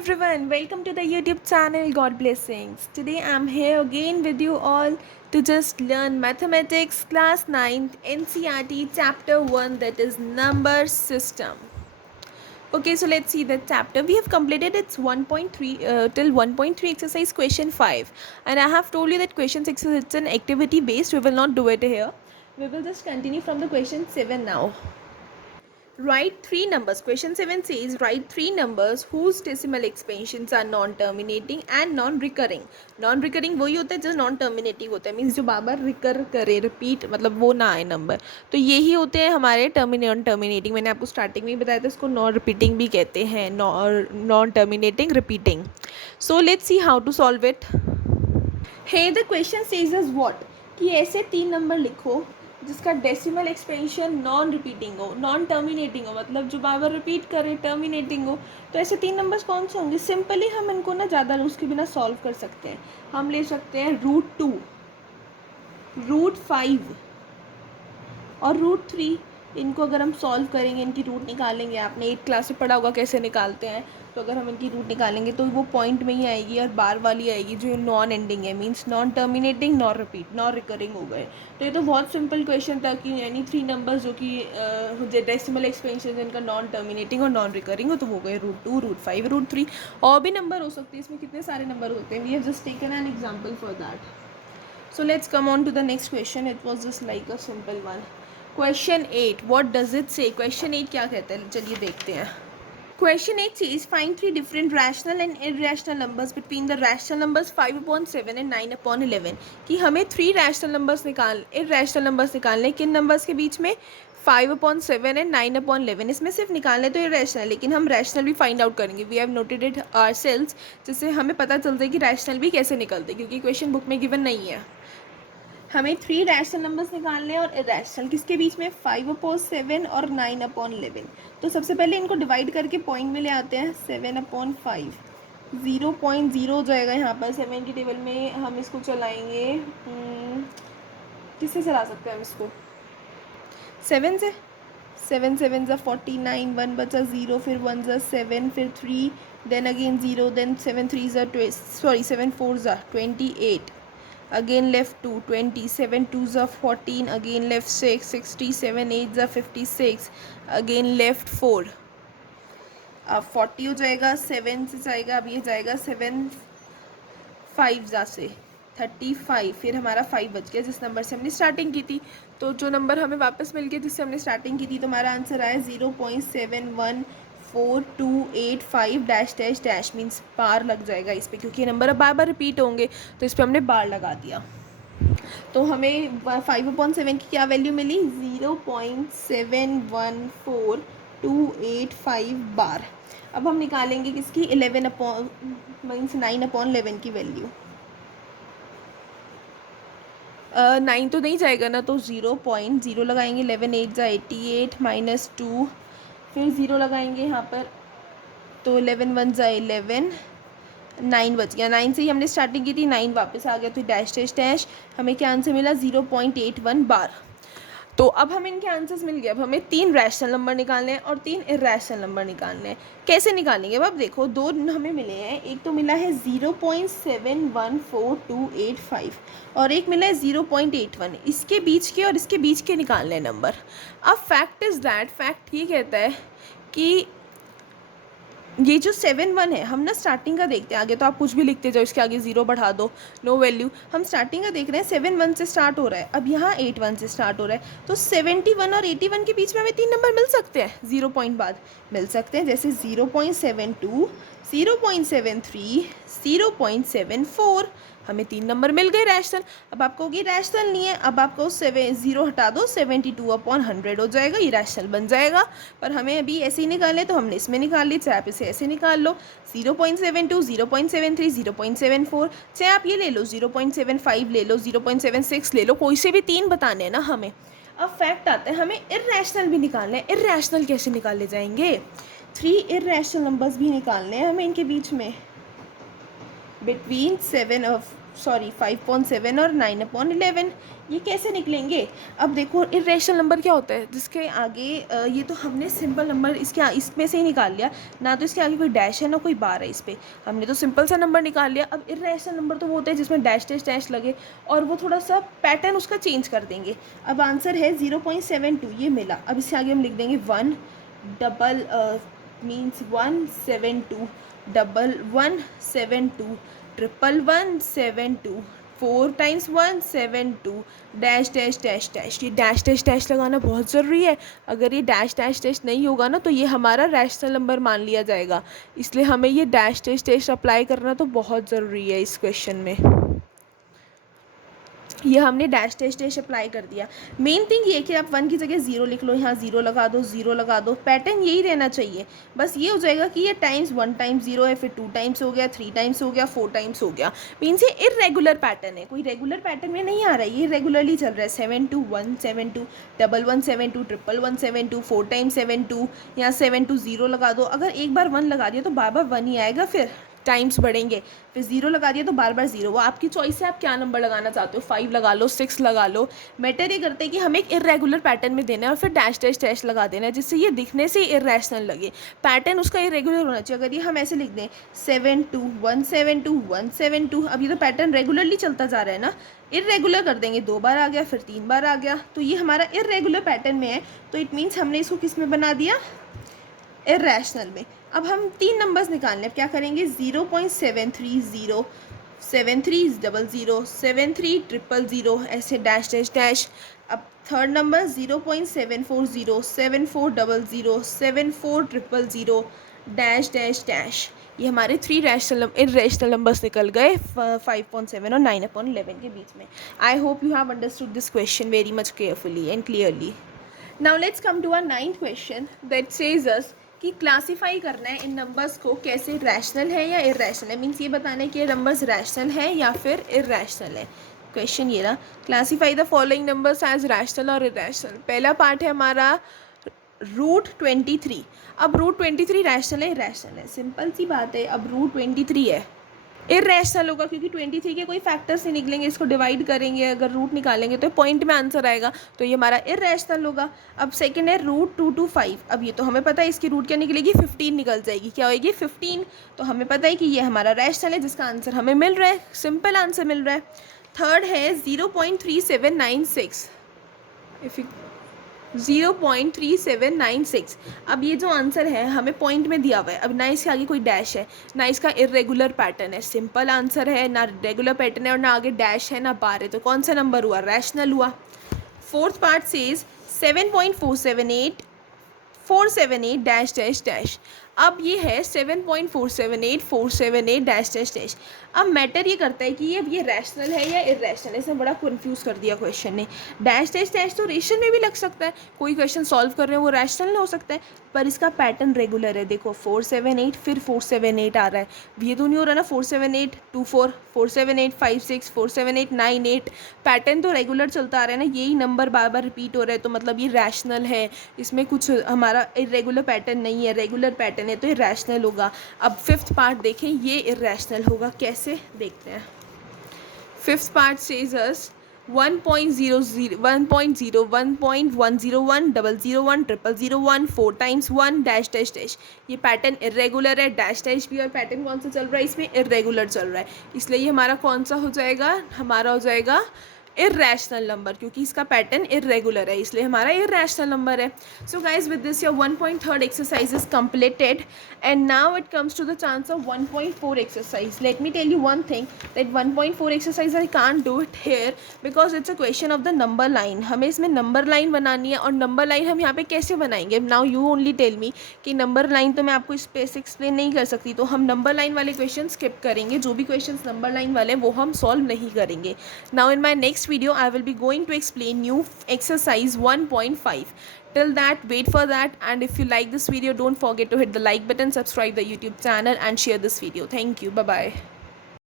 everyone, welcome to the YouTube channel God Blessings. Today I'm here again with you all to just learn mathematics class 9th NCERT chapter 1, that is number system. Okay, so let's see the chapter. We have completed its 1.3 till 1.3 exercise question 5, and I have told you that question 6 is it's an activity based. We will not do it here. We will just continue from the question 7 now. Write three numbers. Question 7 says write three numbers whose decimal expansions are non-terminating and non-recurring. Non-recurring वही होता है जो non-terminating होता है, means जो बार बार recur करे, repeat मतलब वो ना आए नंबर, तो यही होते हैं हमारे टर्मिनेटिंग. मैंने आपको स्टार्टिंग में ही बताया था, इसको नॉन रिपीटिंग भी कहते हैं, non terminating repeating. So let's see how to solve it. Hey the question says is what, कि ऐसे तीन नंबर लिखो जिसका डेसिमल एक्सपेंशन नॉन रिपीटिंग हो, नॉन टर्मिनेटिंग हो, मतलब जो बार बार रिपीट करे, टर्मिनेटिंग हो. तो ऐसे तीन नंबर्स कौन से होंगे? सिंपली हम इनको ना ज़्यादा उसके बिना सॉल्व कर सकते हैं. हम ले सकते हैं √2, √5 और √3. इनको अगर हम सॉल्व करेंगे, इनकी रूट निकालेंगे, आपने 8th क्लास से पढ़ा होगा कैसे निकालते हैं, तो अगर हम इनकी रूट निकालेंगे तो वो पॉइंट में ही आएगी और बार वाली आएगी जो नॉन एंडिंग है, means non terminating, non repeat, non recurring हो गए. तो ये तो बहुत सिंपल क्वेश्चन था कि यानी थ्री नंबर्स जो कि डेसिमल एक्सपेंशन इनका नॉन टर्मिनेटिंग और नॉन रिकरिंग हो, तो वो गए √2, √5, √3. और भी नंबर हो सकते हैं, इसमें कितने सारे नंबर होते हैं. We have just taken an example for that. So let's come on to the next question. It was just like a simple one. Question 8. What does it say? Question 8 क्या कहता है? चलिए देखते हैं. Question 8 says find three different rational and irrational numbers between the rational numbers 5/7 and 9/11. कि हमें three rational numbers irrational numbers निकालने. किन नंबर्स के बीच में? 5/7 एंड 9/11. इसमें सिर्फ निकालने तो इरेशनल, लेकिन हम रैशनल भी फाइंड आउट करेंगे. We have noted it ourselves, जिससे हमें पता चलता है कि रैशनल भी कैसे निकलते, क्योंकि क्वेश्चन बुक में गिवन नहीं है. हमें थ्री रैशनल नंबर्स निकालने हैं और इरेशनल, किसके बीच में? 5/7 और 9/11. तो सबसे पहले इनको डिवाइड करके पॉइंट में ले आते हैं. 7/5 0.0 हो जाएगा यहाँ पर. 7 की टेबल में हम इसको चलाएंगे, किससे चला सकते हैं हम इसको? 7 से. 7 7 ज़ा 49, 1 बचा 0, फिर 1 ज़ा 7, फिर 3, देन अगेन 0, देन 7 3 ज़ा 7 4 ज़ा 28, again left 2, 27 2 ज़ा 14, again left 6, 67 8 ज़ा 56, again left 4. अब 40 हो जाएगा. 7 से जाएगा, अब ये जाएगा 7 5 ज़ा से 35, फिर हमारा 5 बच गया जिस नंबर से हमने स्टार्टिंग की थी. तो जो नंबर हमें वापस मिल गया जिससे हमने स्टार्टिंग की थी, तो हमारा आंसर आया 0.71428 डैश डैश डैश, मीन्स बार लग जाएगा इस पर, क्योंकि ये नंबर अब बार बार रिपीट होंगे, तो इस पर हमने बार लगा दिया. तो हमें 5/7 की क्या वैल्यू मिली? 0.71428 बार. अब हम निकालेंगे किसकी? 9/11 की वैल्यू. 9 तो नहीं जाएगा ना, तो 0.0 लगाएंगे. 11 8 ज़ा 88 -2, फिर 0 लगाएंगे यहाँ पर, तो 11 1 ज़ा 11, 9 बच गया. 9 से ही हमने स्टार्टिंग की थी, 9 वापस आ गया, तो डैश डैश डैश. हमें क्या आंसर मिला? 0.81 बार. तो अब हमें इनके आंसर्स मिल गए. अब हमें तीन रैशनल नंबर निकालने हैं और तीन इरेशनल नंबर निकालने हैं. कैसे निकालेंगे? अब देखो, दो हमें मिले हैं. एक तो मिला है 0.714285 और एक मिला है 0.81. इसके बीच के और इसके बीच के निकालने हैं नंबर. अब फैक्ट इज़ दैट, फैक्ट ये कहता है कि ये जो 7 1 है, हम ना स्टार्टिंग का देखते हैं. आगे तो आप कुछ भी लिखते जाओ, इसके आगे 0 बढ़ा दो, नो वैल्यू. हम स्टार्टिंग का देख रहे हैं. 7 1 से स्टार्ट हो रहा है, अब यहाँ 8 1 से स्टार्ट हो रहा है. तो 71 और 81 के बीच में हमें तीन नंबर मिल सकते हैं, 0 पॉइंट बाद मिल सकते हैं. जैसे 0.72, 0.73, 0.74. हमें तीन नंबर मिल गए रैशनल. अब आपको ये रैशनल नहीं है, अब आपको 0 हटा दो, 72/100 हो जाएगा, ये रैशनल बन जाएगा. पर हमें अभी ऐसे ही निकालने, तो हमने इसमें निकाल ली. चाहे आप इसे ऐसे निकाल लो, 0.72, 0.73, 0.74. चाहे आप ये ले लो, 0.75 ले लो, 0.76 ले लो, कोई से भी तीन बताने हैं ना हमें. अब फैक्ट आता है, हमें इरेशनल भी निकालना है. इरेशनल कैसे निकाले जाएंगे? थ्री इरेशनल नंबर्स भी निकालने हैं हमें इनके बीच में, बिटवीन सॉरी 5.7 और 9/11। ये कैसे निकलेंगे? अब देखो इरेशनल नंबर क्या होता है, जिसके आगे ये तो हमने सिंपल नंबर इसमें से ही निकाल लिया ना, तो इसके आगे कोई डैश है ना कोई बार है, इस पर हमने तो सिंपल सा नंबर निकाल लिया। अब इरेशनल नंबर तो वो होते हैं जिसमें डैश डैश डैश लगे, और वो थोड़ा सा पैटर्न उसका चेंज कर देंगे। अब आंसर है 0.72, ये मिला। अब इससे आगे हम लिख देंगे 1 double means 172, 1172, 1172, 4 times 172, dash dash dash dash. ये डैश डैश डैश लगाना बहुत ज़रूरी है। अगर ये डैश डैश डैश नहीं होगा ना तो ये हमारा रैशनल नंबर मान लिया जाएगा, इसलिए हमें ये डैश डैश डैश अप्लाई करना तो बहुत ज़रूरी है इस क्वेश्चन में। ये हमने डैश डैश डैश अप्लाई कर दिया। मेन थिंग ये कि आप 1 की जगह 0 लिख लो, यहाँ 0 लगा दो, 0 लगा दो, पैटर्न यही रहना चाहिए। बस ये हो जाएगा कि ये टाइम्स 1 टाइम्स 0 है, फिर 2 टाइम्स हो गया, 3 टाइम्स हो गया, 4 टाइम्स हो गया। मीन्स ये इरेगुलर पैटर्न है, कोई रेगुलर पैटर्न में नहीं आ रहा है, ये रेगुलरली चल रहा है। 72172, 1172, 1172, 4 टाइम्स 72, यहाँ 72 0 लगा दो। अगर एक बार 1 लगा दिया तो बार बार 1 ही आएगा, फिर टाइम्स बढ़ेंगे, फिर 0 लगा दिया तो बार बार 0। वो आपकी चॉइस है, आप क्या नंबर लगाना चाहते हो, 5 लगा लो, 6 लगा लो। मैटर ये करते हैं कि हमें एक इरेगुलर पैटर्न में देना है और फिर डैश डैश डैश लगा देना है, जिससे ये दिखने से इरेशनल लगे। पैटर्न उसका इरेगुलर होना चाहिए। अगर ये हम ऐसे लिख दें 72 172 172, अब ये तो पैटर्न रेगुलरली चलता जा रहा है ना, इरेगुलर कर देंगे, 2 बार आ गया, फिर 3 बार आ गया, तो ये हमारा इरेगुलर पैटर्न में है। तो इट मीन्स हमने इसको किस में बना दिया, इरेशनल में। अब हम 3 नंबर्स निकालने, अब क्या करेंगे, 0.730, 7300, 7300, ऐसे डैश डैश डैश। अब third number 0.740, 7400, 7400, dash dash dash. ये हमारे 3 इरेशनल नंबर्स निकल गए 5.7 और 9/11 के बीच में। I hope you have understood this question very much carefully and clearly. Now let's come to our 9th question that says us कि क्लासीफाई करना है इन नंबर्स को, कैसे रैशनल है या इरेशनल है। मीन्स ये बताना है कि ये नंबर्स रैशनल है या फिर इरेशनल है। क्वेश्चन ये रहा, classify the following numbers as rational और इरेशनल। पहला पार्ट है हमारा √23। अब √23 रैशनल है इरेशनल है, सिंपल सी बात है। अब √23 है, इरेशनल होगा क्योंकि 23 के कोई फैक्टर्स नहीं निकलेंगे, इसको डिवाइड करेंगे, अगर रूट निकालेंगे तो पॉइंट में आंसर आएगा, तो ये हमारा इरेशनल होगा। अब सेकंड है √225। अब ये तो हमें पता है इसकी रूट क्या निकलेगी, 15 निकल जाएगी। क्या होगी, 15। तो हमें पता है कि ये हमारा रैशनल है, जिसका आंसर हमें मिल रहा है, सिंपल आंसर मिल रहा है। थर्ड है 0.3796, 0.3796। अब ये जो आंसर है हमें पॉइंट में दिया हुआ है, अब ना इसके आगे कोई डैश है ना इसका इरेगुलर पैटर्न है, सिंपल आंसर है, ना रेगुलर पैटर्न है और ना आगे डैश है ना बार है, तो कौन सा नंबर हुआ, रैशनल हुआ। Fourth part says 7.478 478 dash dash dash. अब ये है 7.478 478 डैश डैश डैश। अब मैटर ये करता है कि ये रैशनल है या इरेशनल है, इसमें बड़ा कंफ्यूज कर दिया क्वेश्चन ने। डैश डैश डैश तो रेशन में भी लग सकता है, कोई क्वेश्चन सॉल्व कर रहे हैं वो रैशनल हो सकता है, पर इसका पैटर्न रेगुलर है। देखो 478 फिर 478 आ रहा है, ये तो नहीं हो रहा ना 478 24 478 56 478 98, पैटर्न तो रेगुलर चलता आ रहा है ना, यही नंबर बार बार रिपीट हो रहा है, तो मतलब ये रैशनल है, इसमें कुछ हमारा इरेगुलर पैटर्न नहीं है, रेगुलर पैटर्न है, तो ये रैशनल होगा। अब फिफ्थ पार्ट देखें, ये इरेशनल होगा, कैसे देखते हैं। फिफ्थ पार्ट सेज अस 1.00 1.0 1.101 001 0001 4 टाइम्स 1 डैश डैश डैश। ये पैटर्न इरेगुलर है, डैश डैश भी, और पैटर्न कौन सा चल रहा है इसमें, इरेगुलर चल रहा है, इसलिए ये हमारा कौन सा हो जाएगा, हमारा हो जाएगा इरेशनल नंबर, क्योंकि इसका पैटर्न इरेगुलर है, इसलिए हमारा इरेशनल नंबर है। So guys with this your 1.3 exercise is completed and now it comes to the chance of 1.4 exercise. Let me tell you one thing that 1.4 exercise I can't do it here because it's a question of the number line. हमें इसमें number line बनानी है, और number line हम यहाँ पे कैसे बनाएंगे, now you only tell me कि नंबर लाइन तो मैं आपको इस पे एक्सप्लेन नहीं कर सकती, तो हम नंबर लाइन वाले क्वेश्चन स्किप करेंगे, जो भी क्वेश्चन नंबर लाइन वाले हैं वो हम सॉल्व नहीं करेंगे। Now in my next video I will be going to explain new exercise 1.5. Till that, wait for that, and if you like this video, don't forget to hit the like button, subscribe the YouTube channel and share this video. Thank you. Bye bye.